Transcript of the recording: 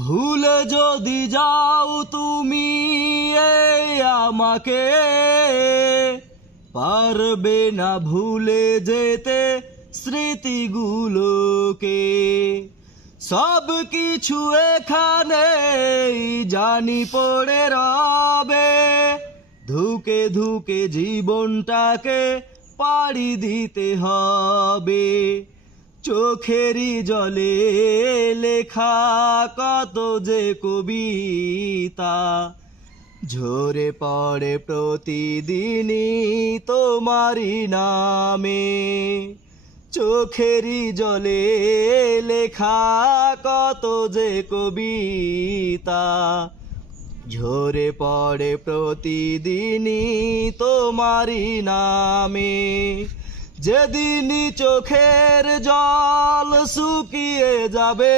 ভুলে যদি যাও তুমি এই আমাকে, পারবে না ভুলে যেতে স্মৃতিগুলোকে। সব কিছু এখানে জানি পড়ে রবে, ধুকে ধুকে জীবনটাকে পাড়ি দিতে হবে। চোখেরই জলে লেখা কত যে কবিতা, ঝরে পড়ে প্রতিদিনই তোমারই নামে। চোখেরই জলে লেখা কত যে কবিতা, ঝরে পড়ে প্রতিদিনই তোমারই নামে। যেদিনই চোখের জল শুকিয়ে যাবে,